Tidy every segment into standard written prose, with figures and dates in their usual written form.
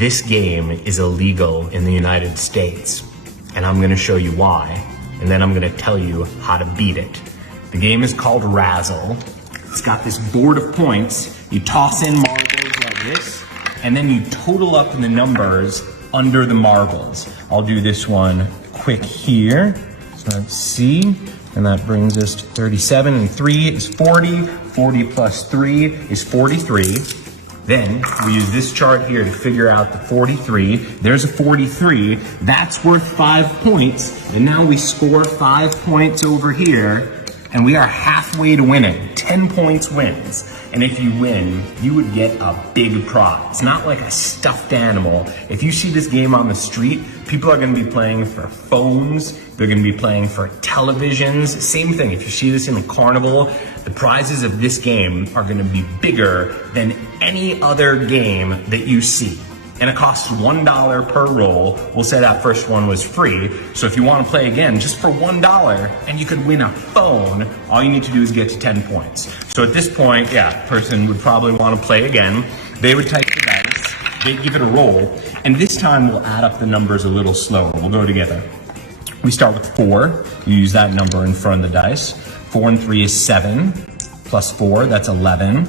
This game is illegal in the United States, and I'm gonna show you why, and then I'm gonna tell you how to beat it. The game is called Razzle. It's got this board of points. You toss in marbles like this, and then you total up the numbers under the marbles. I'll do this one quick here. So let's see, and that brings us to 37, and 3 is 40. 40 plus 3 is 43. Then we use this chart here to figure out the 43. There's a 43. That's worth 5 points. And now we score 5 points over here, and we are halfway to winning. 10 points wins. And if you win, you would get a big prize, not like a stuffed animal. If you see this game on the street, people are gonna be playing for phones, they're gonna be playing for televisions. Same thing, if you see this in the carnival, the prizes of this game are gonna be bigger than any other game that you see. And it costs $1 per roll. We'll say that first one was free. So if you want to play again, just for $1, and you could win a phone, all you need to do is get to 10 points. So at this point, yeah, person would probably want to play again. They would type the dice, they'd give it a roll, and this time we'll add up the numbers a little slower. We'll go together. We start with 4. You use that number in front of the dice. 4 and 3 is 7, plus 4, that's 11.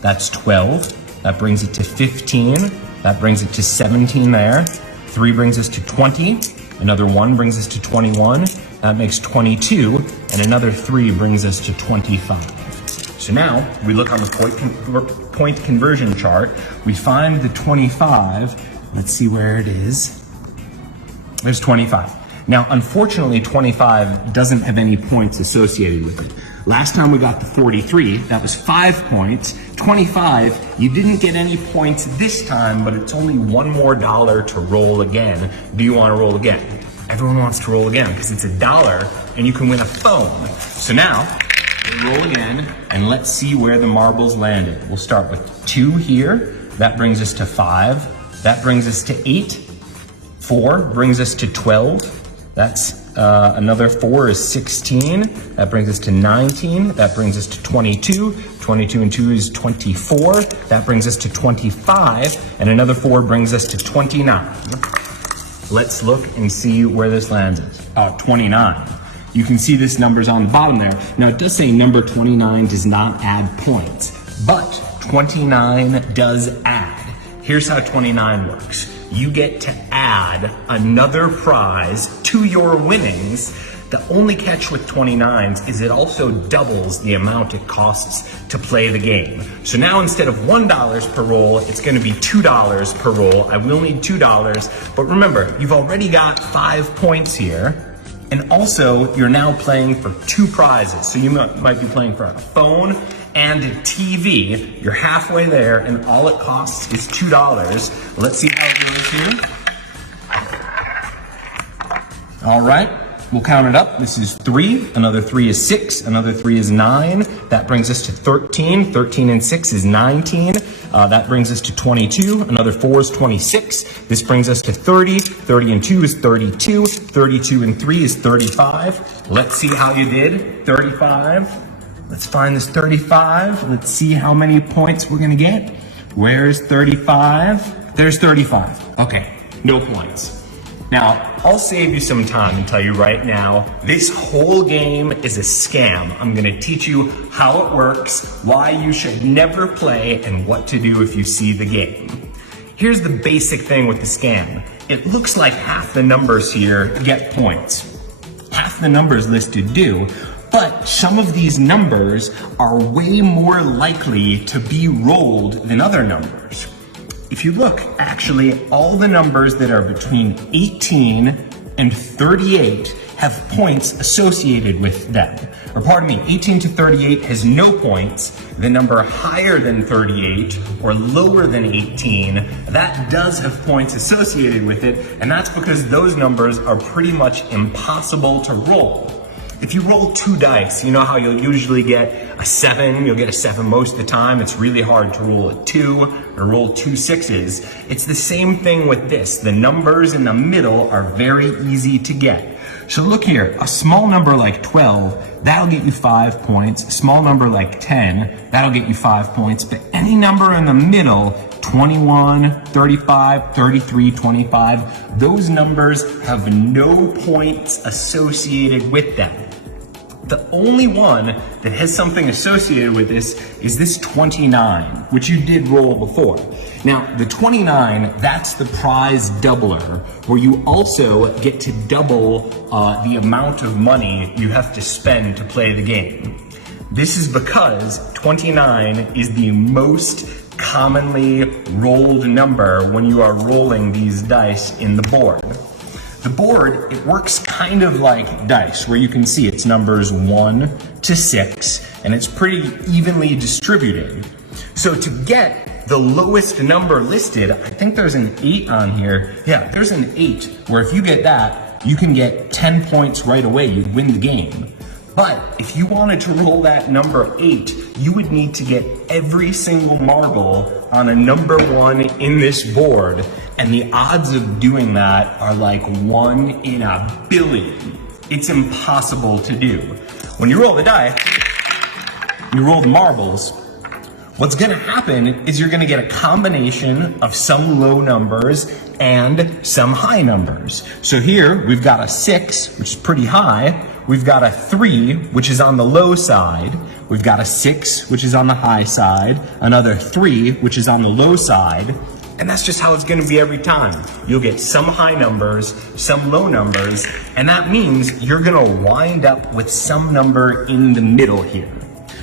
That's 12. That brings it to 15. That brings it to 17 there. 3 brings us to 20. Another 1 brings us to 21. That makes 22. And another 3 brings us to 25. So now we look on the point conversion chart. We find the 25. Let's see where it is. There's 25. Now, unfortunately, 25 doesn't have any points associated with it. Last time we got the 43, that was 5 points. 25, you didn't get any points this time, but it's only $1 more to roll again. Do you want to roll again? Everyone wants to roll again because it's $1 and you can win a phone. So now, roll again and let's see where the marbles landed. We'll start with 2 here. That brings us to 5. That brings us to 8. 4 brings us to 12. That's another 4 is 16. That brings us to 19. That brings us to 22. 22 and 2 is 24. That brings us to 25. And another 4 brings us to 29. Let's look and see where this lands us. 29. You can see this number's on the bottom there. Now it does say number 29 does not add points, but 29 does add. Here's how 29 works. You get to add another prize to your winnings. The only catch with 29s is it also doubles the amount it costs to play the game. So now instead of $1 per roll, it's gonna be $2 per roll. I will need $2, but remember, you've already got 5 points here. And also, you're now playing for 2 prizes. So you might be playing for a phone and a TV. You're halfway there, and all it costs is $2. Let's see how it goes here. All right, we'll count it up. This is 3, another 3 is 6, another 3 is 9. That brings us to 13. 13 and 6 is 19. That brings us to 22. Another 4 is 26. This brings us to 30. 30 and 2 is 32. 32 and 3 is 35. Let's see how you did. 35. Let's find this 35. Let's see how many points we're gonna get. Where's 35? There's 35. Okay, no points. Now, I'll save you some time and tell you right now, this whole game is a scam. I'm gonna teach you how it works, why you should never play, and what to do if you see the game. Here's the basic thing with the scam. It looks like half the numbers here get points. Half the numbers listed do, but some of these numbers are way more likely to be rolled than other numbers. If you look, actually, all the numbers that are between 18 and 38 have points associated with them. Or pardon me, 18 to 38 has no points. The number higher than 38 or lower than 18, that does have points associated with it, and that's because those numbers are pretty much impossible to roll. If you roll 2 dice, you know how you'll usually get a 7, you'll get a 7 most of the time. It's really hard to roll a 2 or roll 2 6s. It's the same thing with this. The numbers in the middle are very easy to get. So look here, a small number like 12, that'll get you 5 points. A small number like 10, that'll get you 5 points. But any number in the middle 21, 35, 33, 25. Those numbers have no points associated with them. The only one that has something associated with this is this 29, which you did roll before. Now, the 29, that's the prize doubler, where you also get to double the amount of money you have to spend to play the game. This is because 29 is the most commonly rolled number when you are rolling these dice in the board. The board, it works kind of like dice, where you can see it's numbers 1 to 6, and it's pretty evenly distributed. So to get the lowest number listed, I think there's an 8 on here. Yeah, there's an 8, where if you get that, you can get 10 points right away. You'd win the game. But if you wanted to roll that number 8, you would need to get every single marble on a number 1 in this board. And the odds of doing that are like 1 in a billion. It's impossible to do. When you roll the die, you roll the marbles, what's gonna happen is you're gonna get a combination of some low numbers and some high numbers. So here we've got a 6, which is pretty high. We've got a 3, which is on the low side. We've got a 6, which is on the high side. Another 3, which is on the low side. And that's just how it's gonna be every time. You'll get some high numbers, some low numbers, and that means you're gonna wind up with some number in the middle here.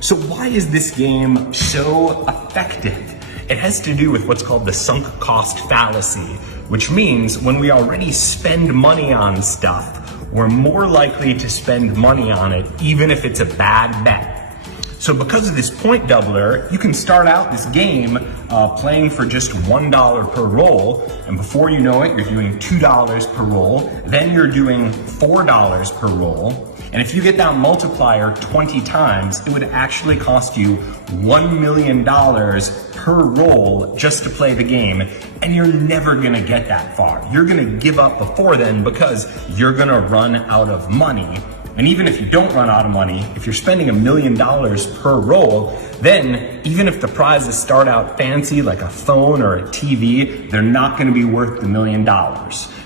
So why is this game so effective? It has to do with what's called the sunk cost fallacy, which means when we already spend money on stuff, we're more likely to spend money on it, even if it's a bad bet. So because of this point doubler, you can start out this game playing for just $1 per roll, and before you know it, you're doing $2 per roll, then you're doing $4 per roll, and if you get that multiplier 20 times, it would actually cost you $1 million per roll just to play the game, and you're never gonna get that far. You're gonna give up before then because you're gonna run out of money. And even if you don't run out of money, if you're spending $1 million per roll, then even if the prizes start out fancy like a phone or a TV, they're not gonna be worth the $1 million.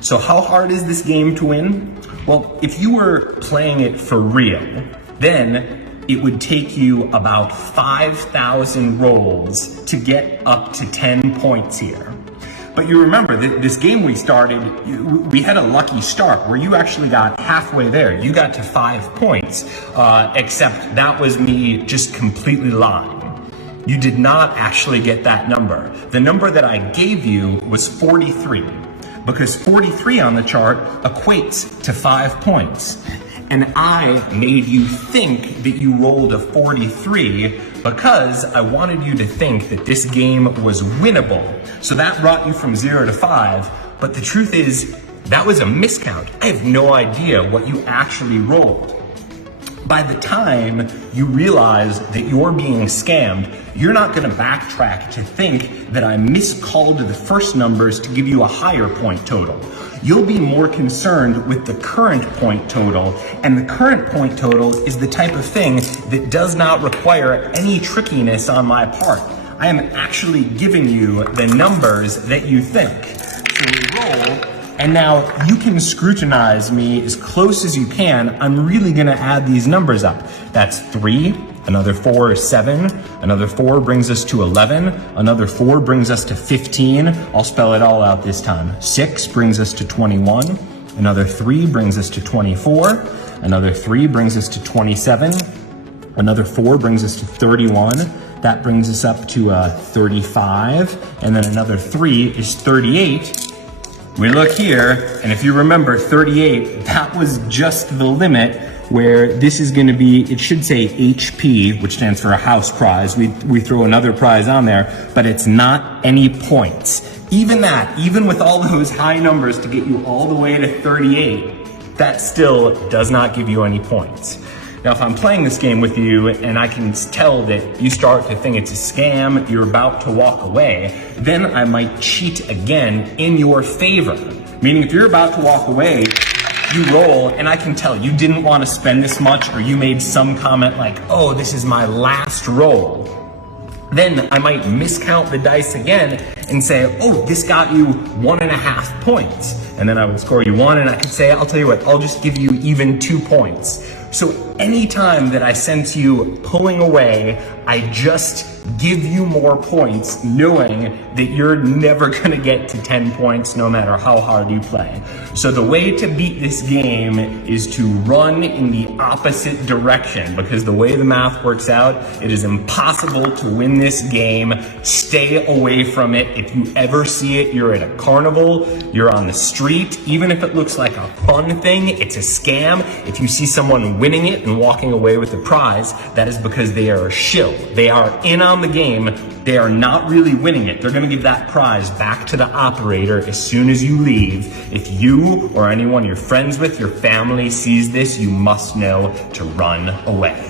So how hard is this game to win? Well, if you were playing it for real, then it would take you about 5,000 rolls to get up to 10 points here. But you remember that this game we started, we had a lucky start where you actually got halfway there. You got to 5 points, except that was me just completely lying. You did not actually get that number. The number that I gave you was 43, because 43 on the chart equates to 5 points. And I made you think that you rolled a 43 because I wanted you to think that this game was winnable. So that brought you from 0 to 5, but the truth is, that was a miscount. I have no idea what you actually rolled. By the time you realize that you're being scammed, you're not gonna backtrack to think that I miscalled the first numbers to give you a higher point total. You'll be more concerned with the current point total, and the current point total is the type of thing that does not require any trickiness on my part. I am actually giving you the numbers that you think. So we roll, and now you can scrutinize me as close as you can. I'm really gonna add these numbers up. That's 3, another 4 is 7, another 4 brings us to 11, another 4 brings us to 15. I'll spell it all out this time. 6 brings us to 21, another 3 brings us to 24, another 3 brings us to 27, another 4 brings us to 31, that brings us up to 35, and then another 3 is 38. We look here, and if you remember 38, that was just the limit where this is gonna be, it should say HP, which stands for a house prize. We throw another prize on there, but it's not any points. Even that, even with all those high numbers to get you all the way to 38, that still does not give you any points. Now, if I'm playing this game with you and I can tell that you start to think it's a scam, you're about to walk away, then I might cheat again in your favor. Meaning if you're about to walk away, you roll and I can tell you didn't want to spend this much, or you made some comment like, oh, this is my last roll. Then I might miscount the dice again and say, oh, this got you 1.5 points. And then I would score you 1, and I could say, I'll tell you what, I'll just give you even 2 points. So anytime that I sense you pulling away, I just give you more points, knowing that you're never gonna get to 10 points no matter how hard you play. So the way to beat this game is to run in the opposite direction, because the way the math works out, it is impossible to win this game. Stay away from it. If you ever see it, you're at a carnival, you're on the street, even if it looks like a fun thing, it's a scam. If you see someone winning it and walking away with the prize, that is because they are a shill. They are in on the game. They are not really winning it. They're gonna give that prize back to the operator as soon as you leave. If you or anyone you're friends with, your family sees this, you must know to run away.